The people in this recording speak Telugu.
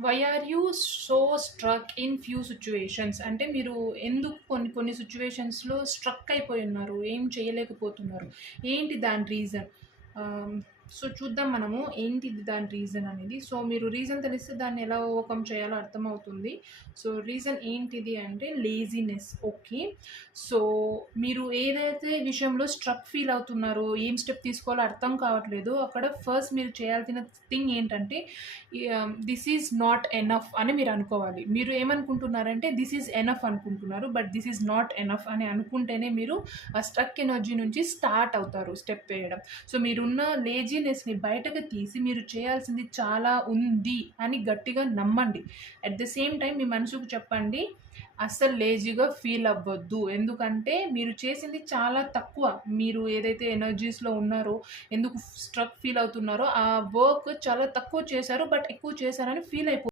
Why are you so struck in few situations అంటే మీరు ఎందుకు కొన్ని కొన్ని సిట్యుయేషన్స్‌లో స్ట్రక్ అయిపోయి ఉన్నారు? ఏం చేయలేకపోతున్నారు? ఏంటి దాని రీజన్? సో, చూద్దాం మనము ఏంటిది దాని రీజన్ అనేది. సో, మీరు రీజన్ తెలిస్తే దాన్ని ఎలా ఓవర్‌కమ్ చేయాలో అర్థమవుతుంది. సో, రీజన్ ఏంటిది అంటే లేజీనెస్. ఓకే. సో, మీరు ఏదైతే విషయంలో స్ట్రక్ ఫీల్ అవుతున్నారో, ఏం స్టెప్ తీసుకోవాలో అర్థం కావట్లేదో, అక్కడ ఫస్ట్ మీరు చేయాల్సిన థింగ్ ఏంటంటే దిస్ ఈజ్ నాట్ ఎనఫ్ అని మీరు అనుకోవాలి. మీరు ఏమనుకుంటున్నారంటే దిస్ ఈజ్ ఎనఫ్ అనుకుంటున్నారు. But this is not enough అని అనుకుంటేనే మీరు ఆ స్ట్రక్ ఎనర్జీ నుంచి స్టార్ట్ అవుతారు స్టెప్ వేయడం. సో, మీరున్న లేజీనెస్‌ని బయటకు తీసి మీరు చేయాల్సింది చాలా ఉంది అని గట్టిగా నమ్మండి. అట్ ద సేమ్ టైమ్ మీ మనసుకు చెప్పండి, అస్సలు లేజీగా ఫీల్ అవ్వద్దు. ఎందుకంటే మీరు చేసింది చాలా తక్కువ. మీరు ఏదైతే ఎనర్జీస్‌లో ఉన్నారో, ఎందుకు స్ట్రక్ ఫీల్ అవుతున్నారో, ఆ వర్క్ చాలా తక్కువ చేశారు. బట్ ఎక్కువ చేశారని ఫీల్